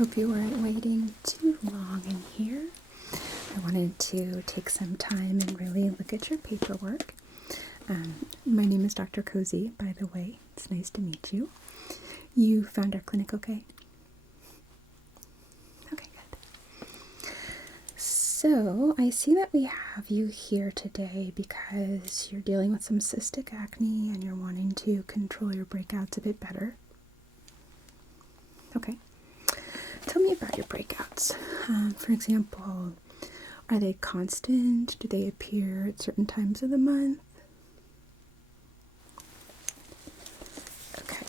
Hope you weren't waiting too long in here. I wanted to take some time and really look at your paperwork. My name is Dr. Cozy, by the way. It's nice to meet you. You found our clinic okay? Okay, good. So, I see that we have you here today because you're dealing with some cystic acne and you're wanting to control your breakouts a bit better. Okay. Tell me about your breakouts. For example, are they constant? Do they appear at certain times of the month? Okay.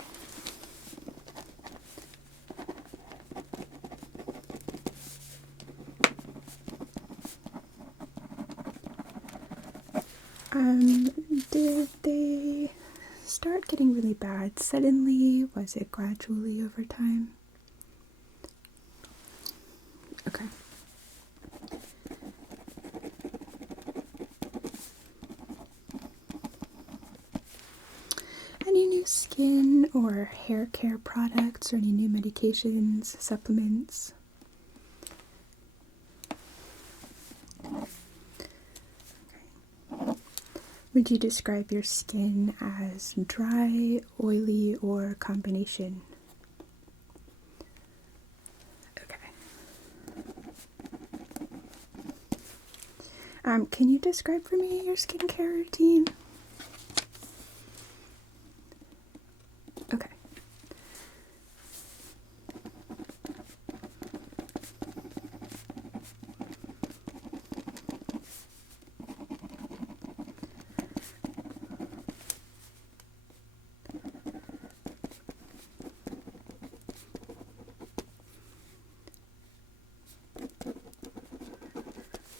Did they start getting really bad suddenly? Was it gradually over time? Okay. Any new skin or hair care products or any new medications, supplements? Okay. Would you describe your skin as dry, oily, or combination? Can you describe for me your skincare routine? Okay.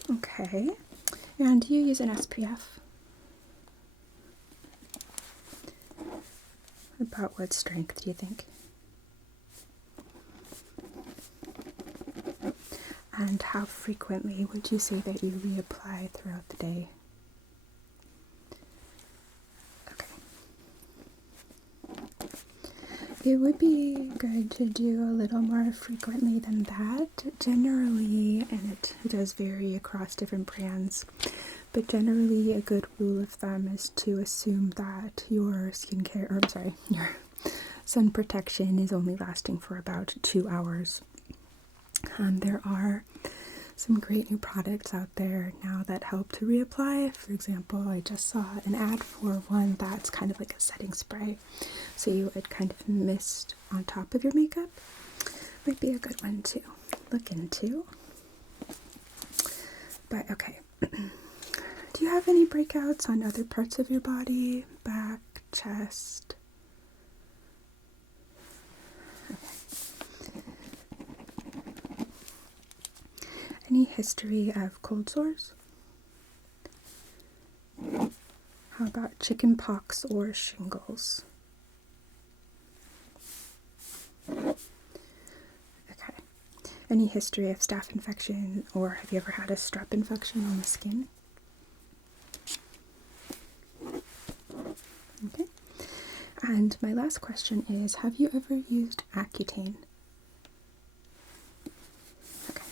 Okay. And do you use an SPF? About what strength do you think? And how frequently would you say that you reapply throughout the day? Okay. It would be good to do a little more frequently than that. Generally, and it does vary across different brands, but generally a good rule of thumb is to assume that your your sun protection is only lasting for about 2 hours. There are some great new products out there now that help to reapply. For example, I just saw an ad for one that's kind of like a setting spray, so you would kind of mist on top of your makeup. Might be a good one to look into. But okay. Do you have any breakouts on other parts of your body? Back, chest? Okay. Any history of cold sores? How about chicken pox or shingles? Okay. Any history of staph infection, or have you ever had a strep infection on the skin? Okay. And my last question is, have you ever used Accutane? Okay.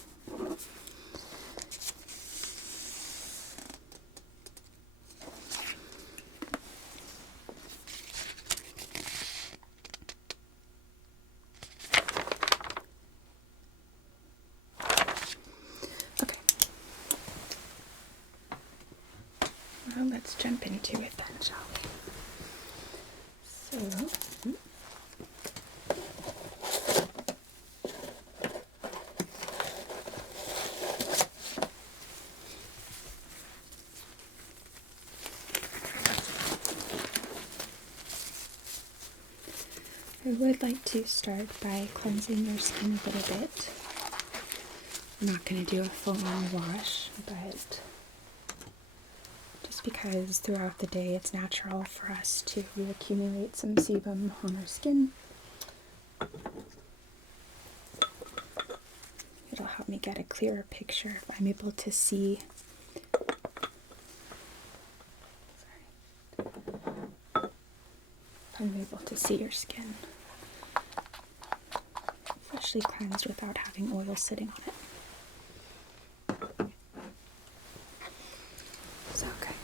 Okay. Well, let's jump into it then, shall we? So, I would like to start by cleansing your skin a little bit. I'm not going to do a full-on wash, but just because throughout the day it's natural for us to reaccumulate some sebum on our skin. It'll help me get a clearer picture if I'm able to see. I'm able to see your skin. For actually cleansed without having oil sitting on it. It's okay.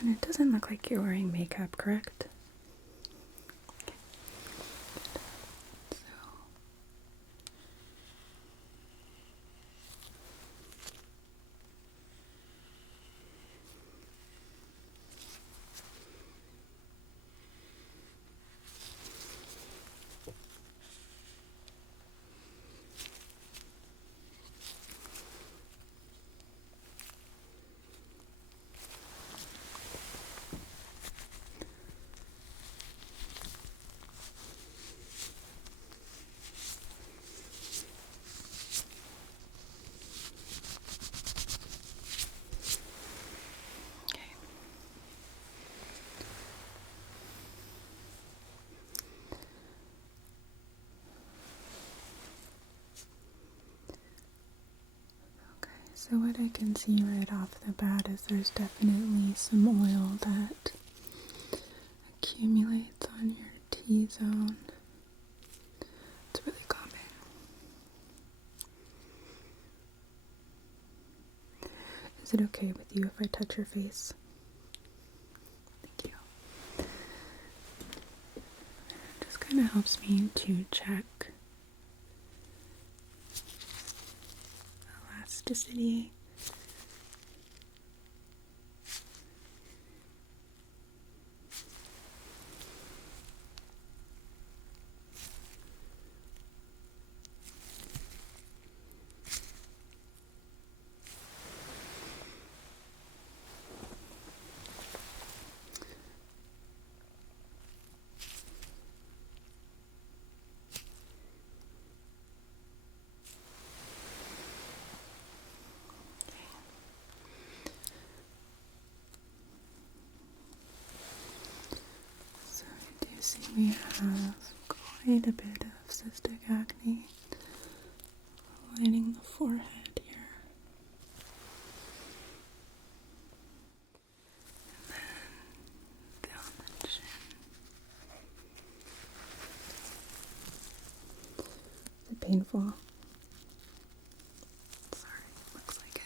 And it doesn't look like you're wearing makeup, correct? Okay. So. So what I can see right off the bat is there's definitely some oil that accumulates on your T-zone. It's really common. Is it okay with you if I touch your face? Thank you. It just kind of helps me to check elasticity. See, we have quite a bit of cystic acne lining the forehead here. And then down the chin. Is it painful? Sorry, looks like it.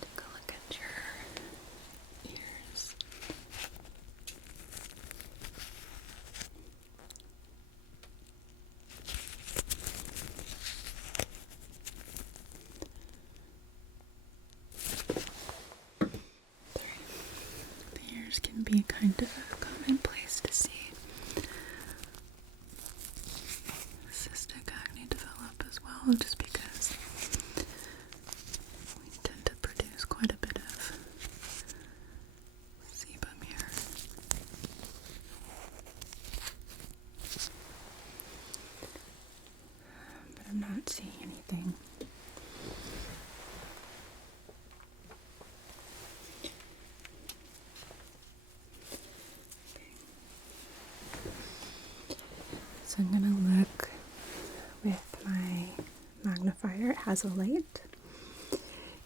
Take a look at your ears. The ears can be kind of a common place to see cystic acne develop as well, just because we tend to produce quite a bit of sebum here. But I'm not seeing anything. So I'm going to look with my magnifier. It has a light.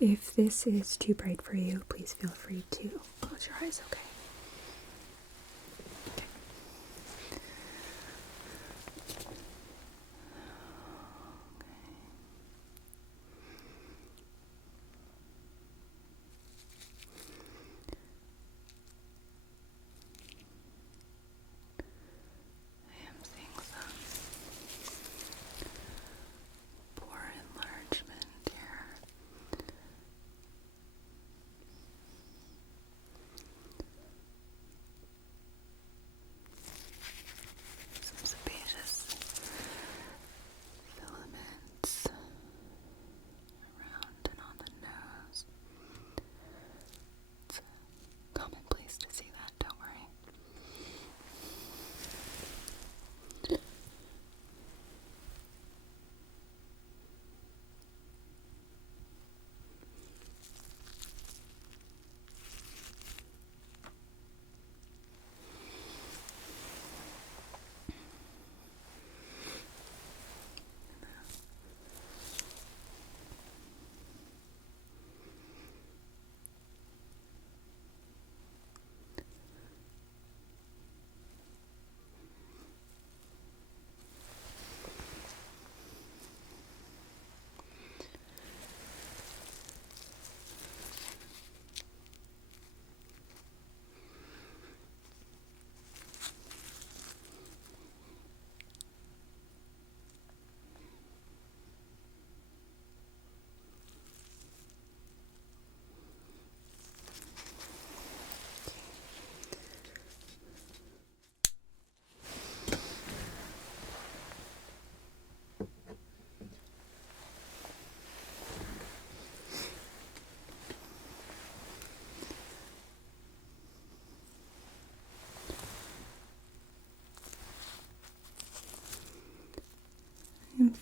If this is too bright for you, please feel free to close your eyes, okay? I am seeing some pore enlargement here.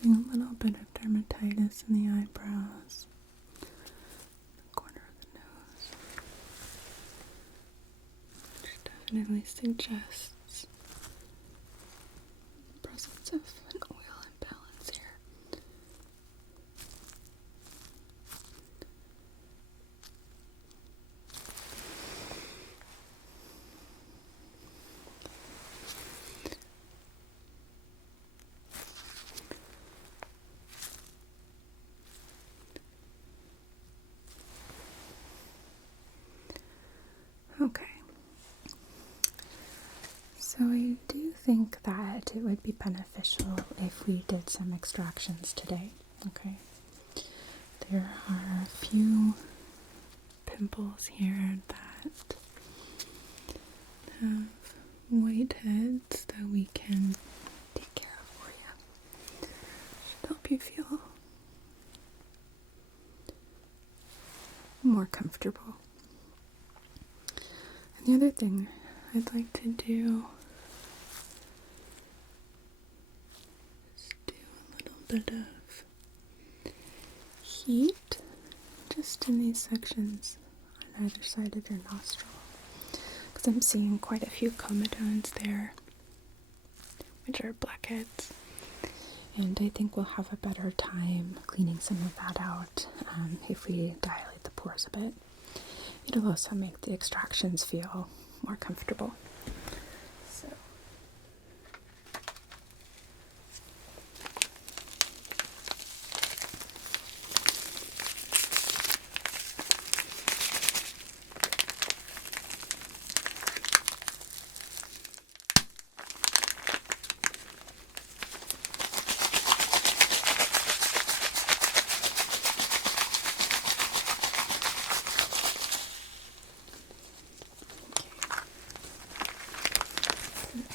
having a little bit of dermatitis in the eyebrows, the corner of the nose, which definitely suggests the presence of an oil imbalance here. Okay, so I do think that it would be beneficial if we did some extractions today. Okay, there are a few pimples here that have whiteheads that we can take care of for you. Should help you feel more comfortable. And the other thing I'd like to do is do a little bit of heat just in these sections on either side of your nostril, because I'm seeing quite a few comedones there, which are blackheads, and I think we'll have a better time cleaning some of that out if we dilate the pores a bit. It'll also make the extractions feel more comfortable. So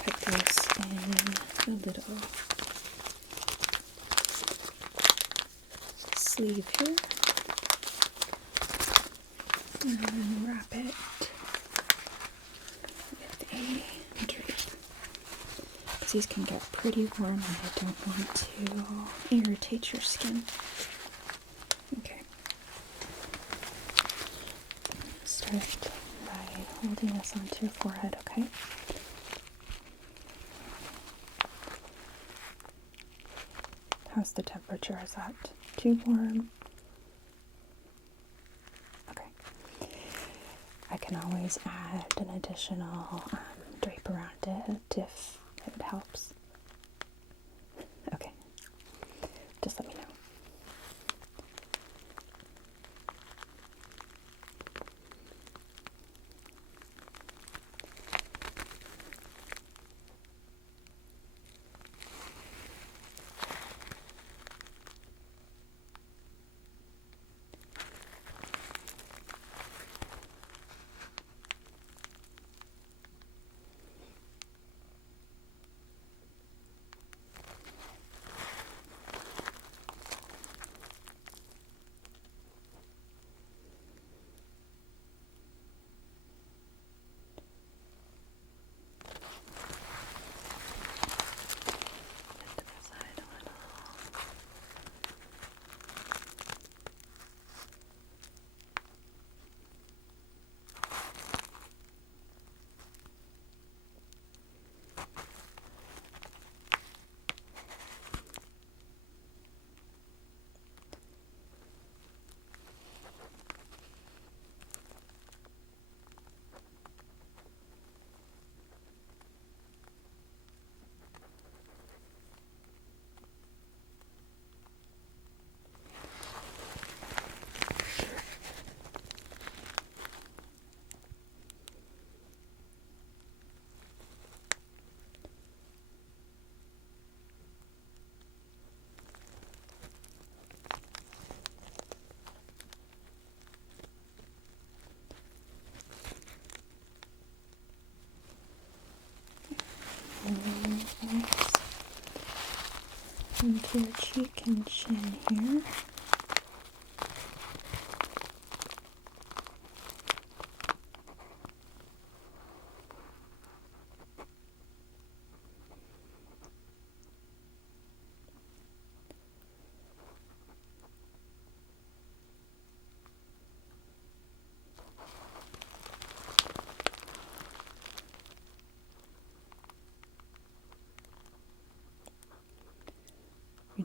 put this in a little sleeve here and then wrap it with a drape, because these can get pretty warm and I don't want to irritate your skin. Okay, start by holding this onto your forehead, okay? How's the temperature? Is that too warm? Okay. I can always add an additional drape around it if it helps. Okay. Just let me know. Into your cheek and chin here.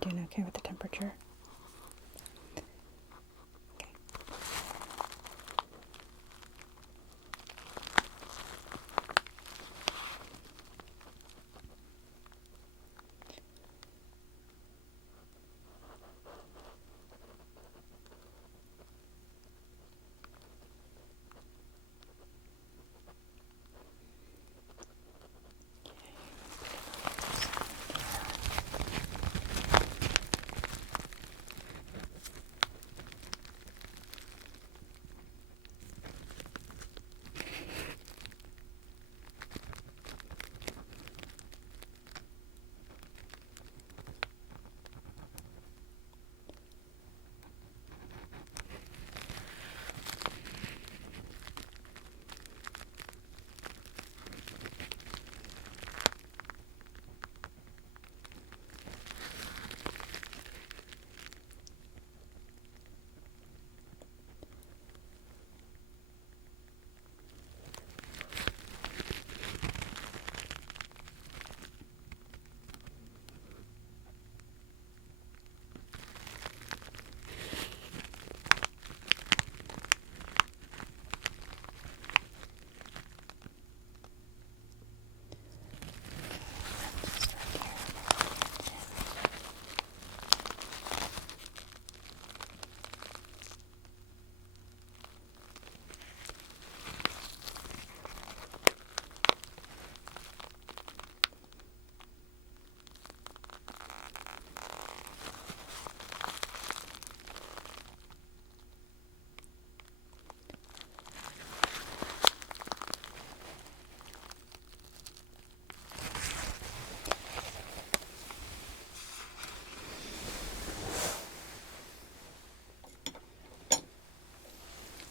doing okay with the temperature? Okay.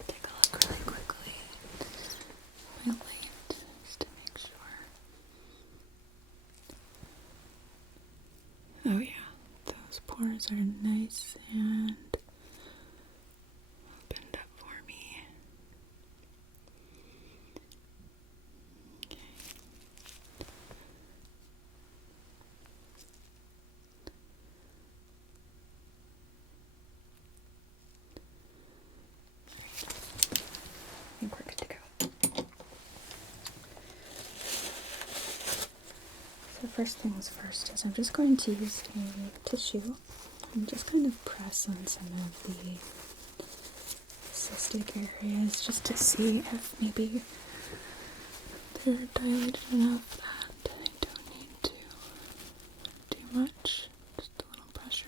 Take a look really quickly. My light, just to make sure. Oh yeah, those pores are nice and opened up for me. Okay. I think we're good to go. So first things first is I'm just going to use a tissue and just kind of press on some of the cystic areas just to see if maybe they're dilated enough that I don't need to do much. Just a little pressure.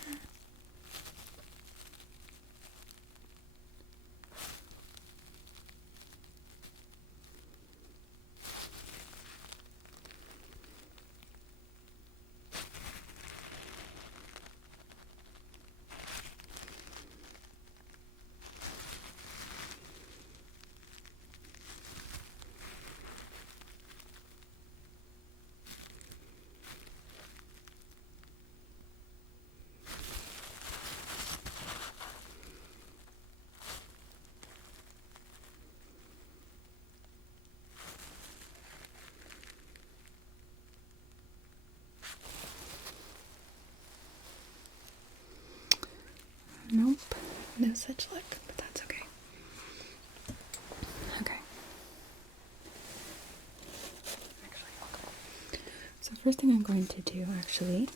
Nope, no such luck, but that's okay. Okay. So first thing I'm going to do, actually,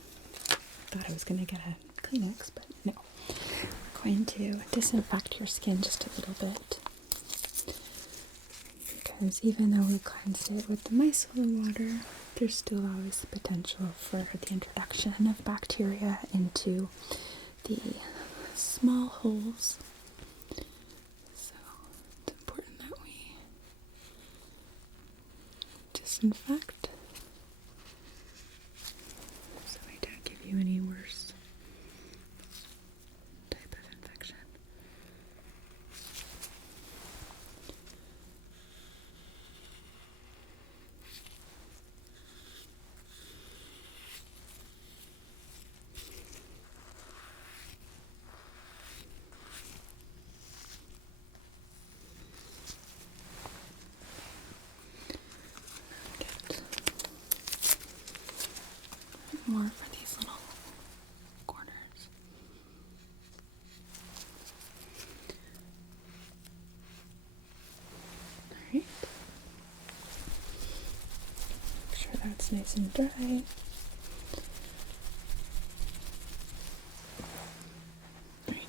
thought I was going to get a Kleenex, but no. I'm going to disinfect your skin just a little bit. Because even though we cleansed it with the micellar water, there's still always the potential for the introduction of bacteria into the small holes. So it's important that we disinfect so we don't give you any worse type of infection. Get more for these little this nice and dry. Right.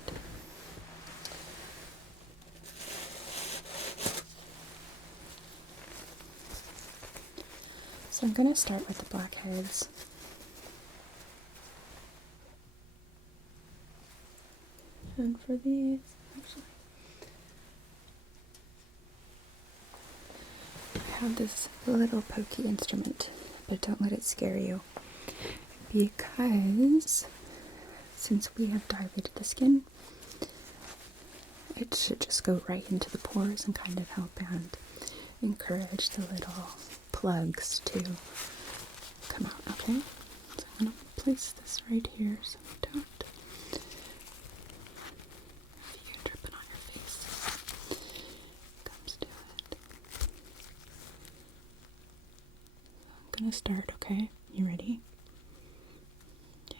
So I'm going to start with the blackheads. And for these, actually, I have this little pokey instrument, but don't let it scare you, because since we have dilated the skin, it should just go right into the pores and kind of help and encourage the little plugs to come out, okay? So I'm going to place this right here so we don't have you dripping on your face. Comes to it. I'm going to start, okay? You ready? Okay.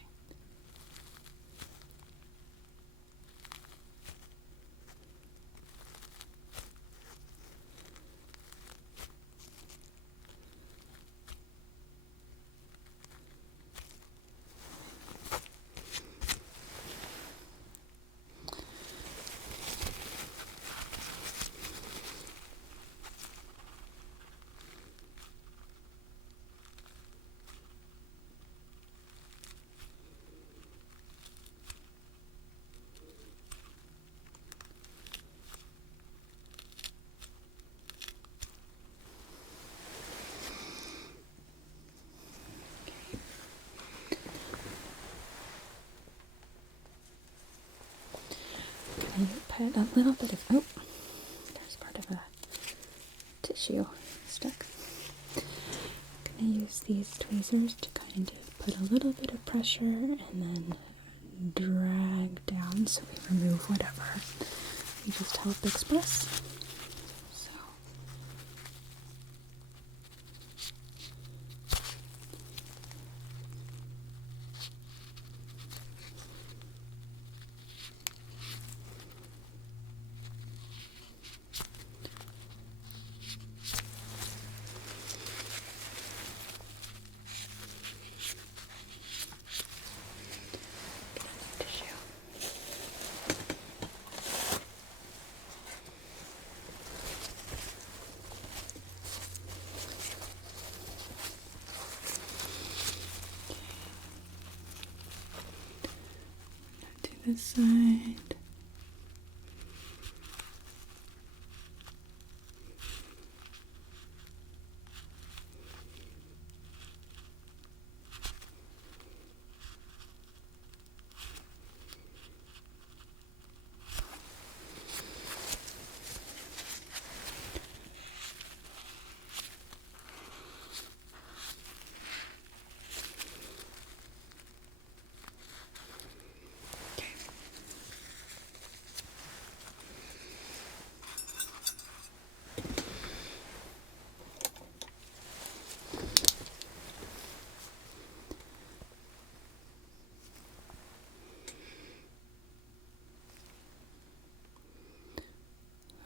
You put a little bit of, oh, there's part of a tissue stuck. I'm going to use these tweezers to kind of put a little bit of pressure and then drag down so we remove whatever you just help express. So. This side.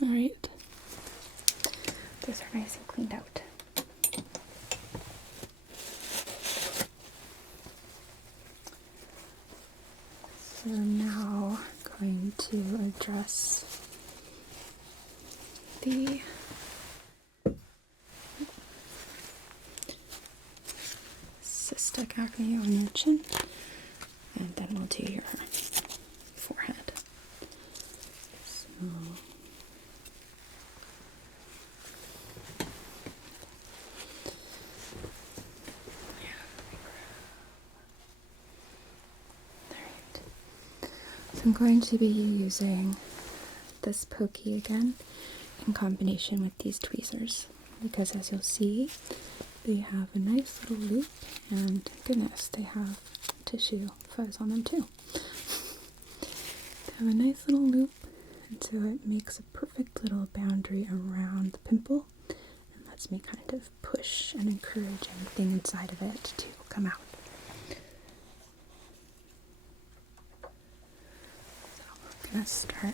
Alright, those are nice and cleaned out. So I'm now going to address the cystic acne on your chin, and then we'll do your forehead. So I'm going to be using this pokey again in combination with these tweezers, because as you'll see, they have a nice little loop, and goodness, they have tissue fuzz on them too. They have a nice little loop, and so it makes a perfect little boundary around the pimple and lets me kind of push and encourage anything inside of it to come out. I'm going to start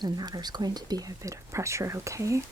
So now there's going to be a bit of pressure, okay?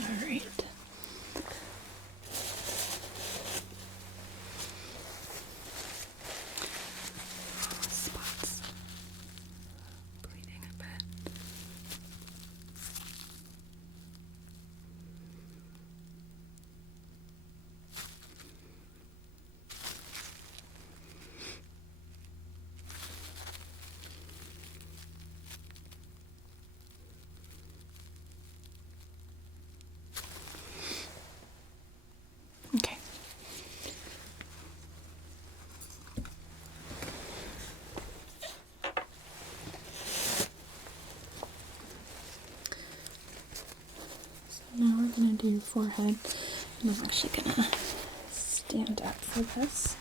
All right. Spots. Bleeding a bit. Okay. So now we're going to do your forehead, and I'm actually going to stand up for this.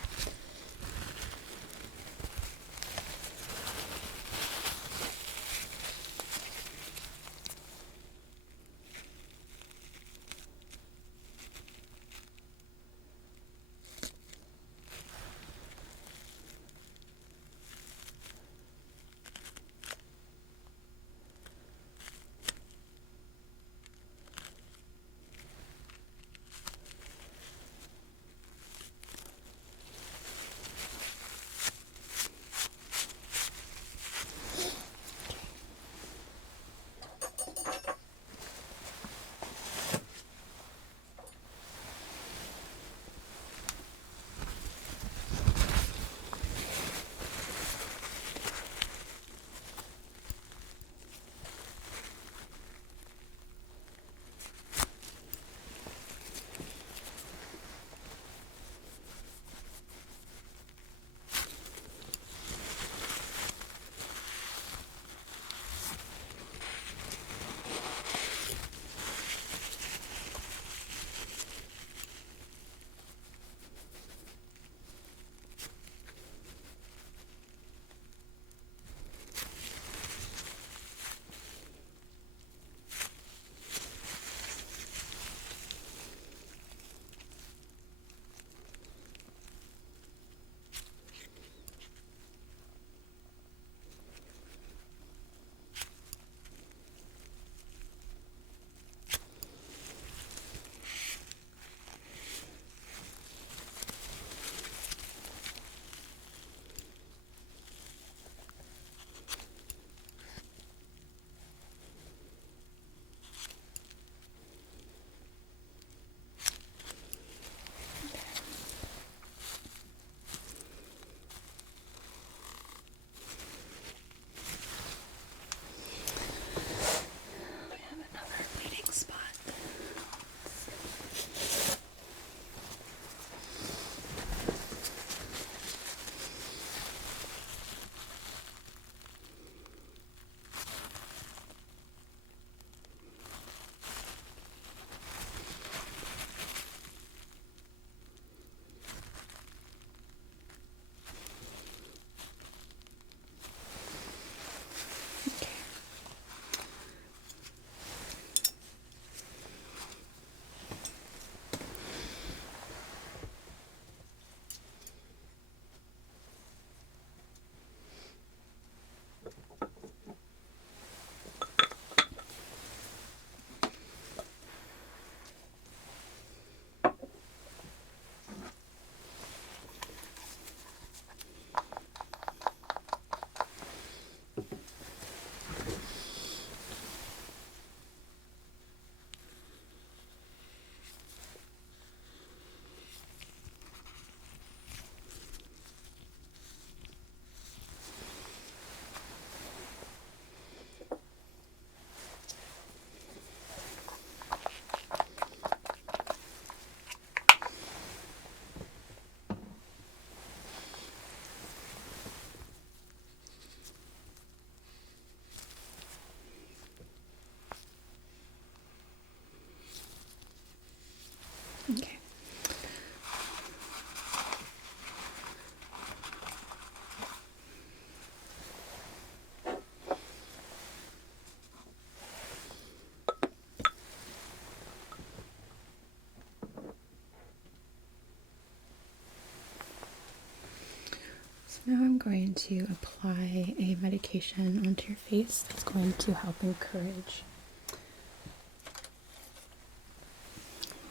Now I'm going to apply a medication onto your face that's going to help encourage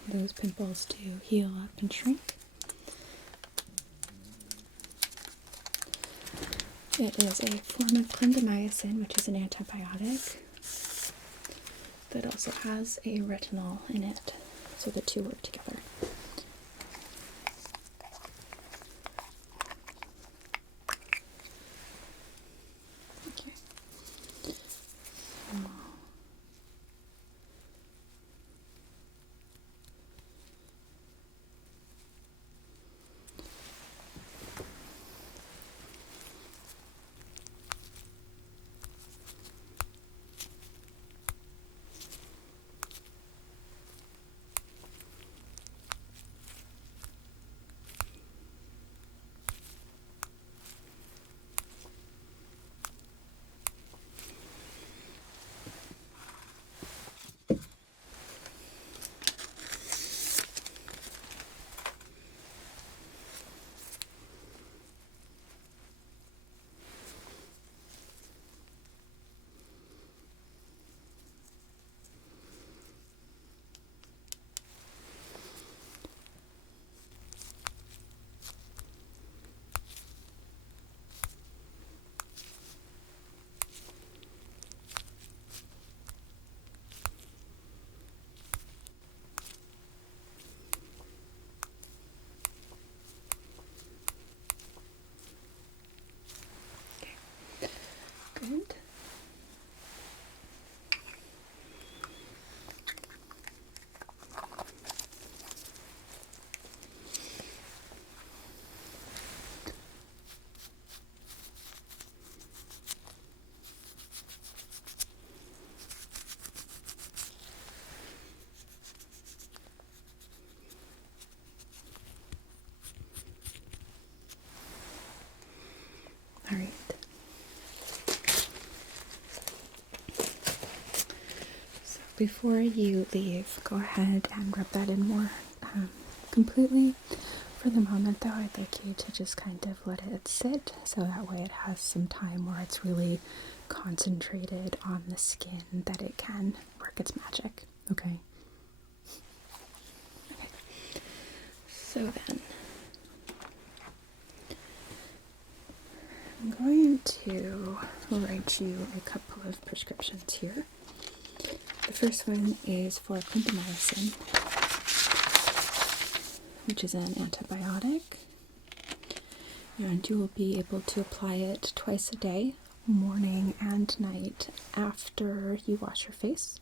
those pimples to heal up and shrink. It is a form of clindamycin, which is an antibiotic that also has a retinol in it, so the two work together. Okay. Good. All right. So before you leave, go ahead and rub that in more completely. For the moment, though, I'd like you to just kind of let it sit, so that way it has some time where it's really concentrated on the skin that it can work its magic. Okay? Okay. So then, I'm going to write you a couple of prescriptions here. The first one is for clindamycin, which is an antibiotic, and you will be able to apply it twice a day, morning and night, after you wash your face.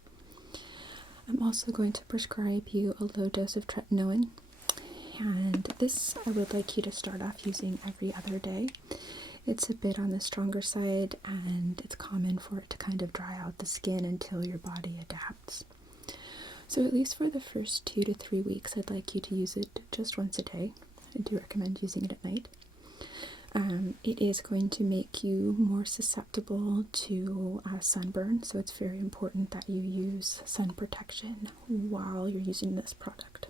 I'm also going to prescribe you a low dose of tretinoin, and this I would like you to start off using every other day. It's a bit on the stronger side, and it's common for it to kind of dry out the skin until your body adapts. So at least for the first 2 to 3 weeks, I'd like you to use it just once a day. I do recommend using it at night. It is going to make you more susceptible to sunburn, so it's very important that you use sun protection while you're using this product.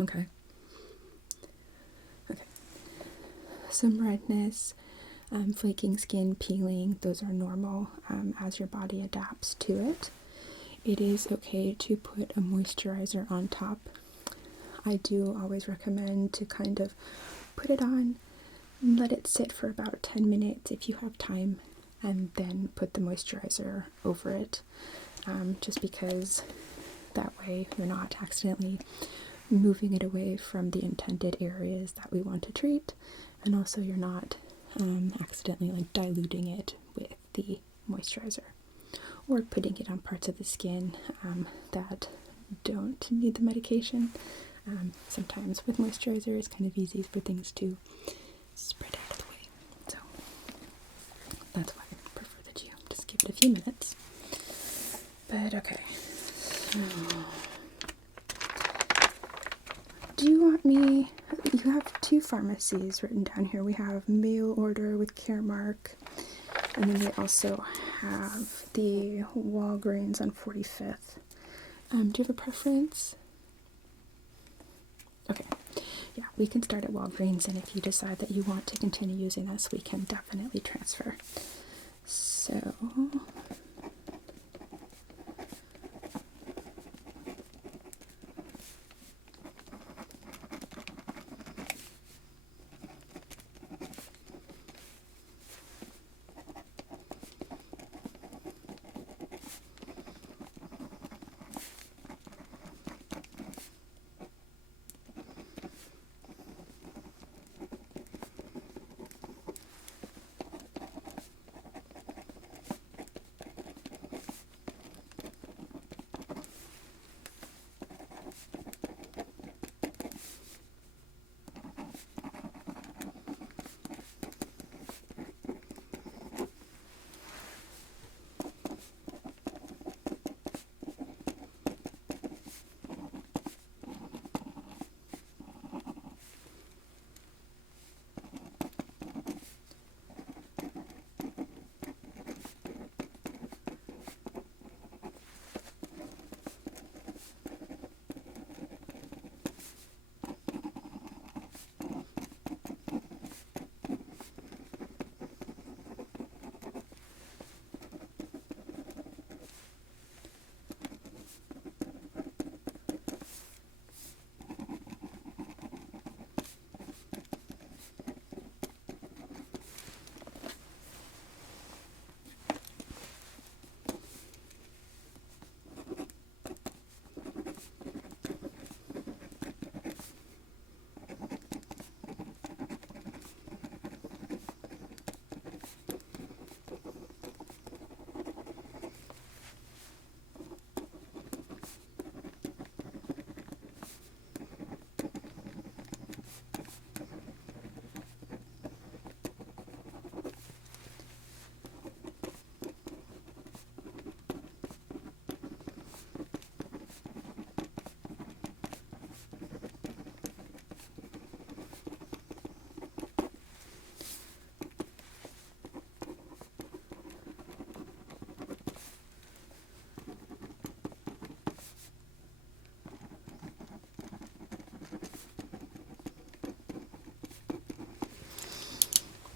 Okay. Okay. Some redness, flaking skin, peeling, those are normal as your body adapts to it. It is okay to put a moisturizer on top. I do always recommend to kind of put it on, let it sit for about 10 minutes if you have time, and then put the moisturizer over it, just because that way you're not accidentally moving it away from the intended areas that we want to treat, and also you're not accidentally like diluting it with the moisturizer or putting it on parts of the skin that don't need the medication. Sometimes with moisturizer it's kind of easy for things to spread out of the way, so that's why I prefer that you just give it a few minutes. But okay, so do you want me, you have 2 pharmacies written down here. We have mail order with Caremark, and then we also have the Walgreens on 45th. Do you have a preference? Okay, yeah, we can start at Walgreens, and if you decide that you want to continue using this, we can definitely transfer. So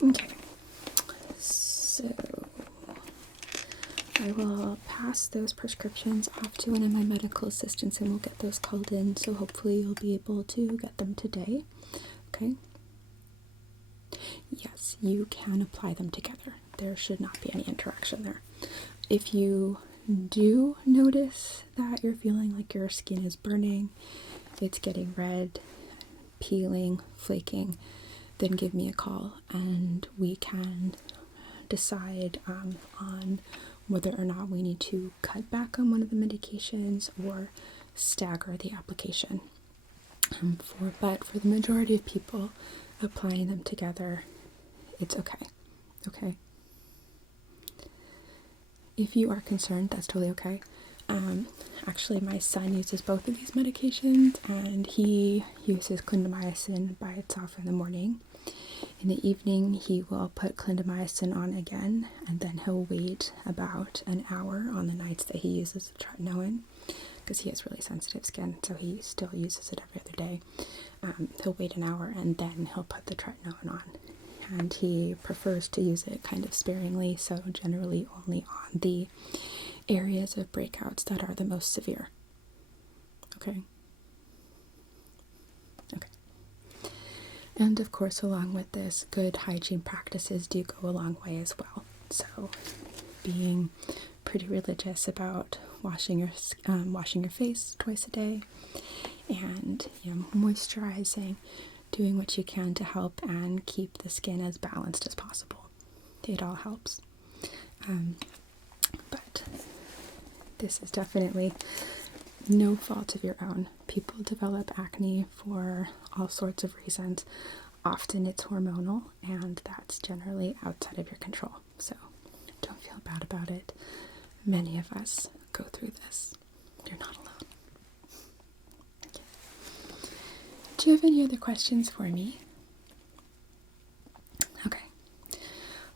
okay, so I will pass those prescriptions off to one of my medical assistants and we'll get those called in, so hopefully you'll be able to get them today. Okay? Yes, you can apply them together. There should not be any interaction there. If you do notice that you're feeling like your skin is burning, it's getting red, peeling, flaking, then give me a call and we can decide on whether or not we need to cut back on one of the medications or stagger the application. But for the majority of people, applying them together, it's okay. Okay? If you are concerned, that's totally okay. Actually, my son uses both of these medications, and he uses clindamycin by itself in the morning. In the evening, he will put clindamycin on again, and then he'll wait about an hour on the nights that he uses the tretinoin, because he has really sensitive skin, so he still uses it every other day. He'll wait an hour, and then he'll put the tretinoin on. And he prefers to use it kind of sparingly, so generally only on the areas of breakouts that are the most severe. Okay? Okay. And of course, along with this, good hygiene practices do go a long way as well. So being pretty religious about washing your face twice a day, and moisturizing, doing what you can to help and keep the skin as balanced as possible. It all helps. But this is definitely no fault of your own. People develop acne for all sorts of reasons. Often it's hormonal, and that's generally outside of your control. So don't feel bad about it. Many of us go through this. You're not alone. Okay. Do you have any other questions for me? Okay.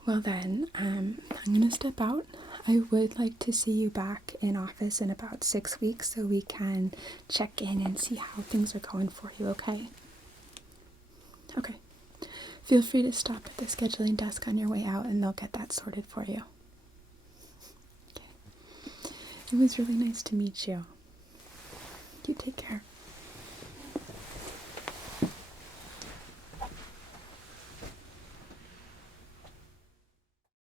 Well then, I'm going to step out. I would like to see you back in office in about 6 weeks so we can check in and see how things are going for you, okay? Okay. Feel free to stop at the scheduling desk on your way out and they'll get that sorted for you. Okay. It was really nice to meet you. You take care.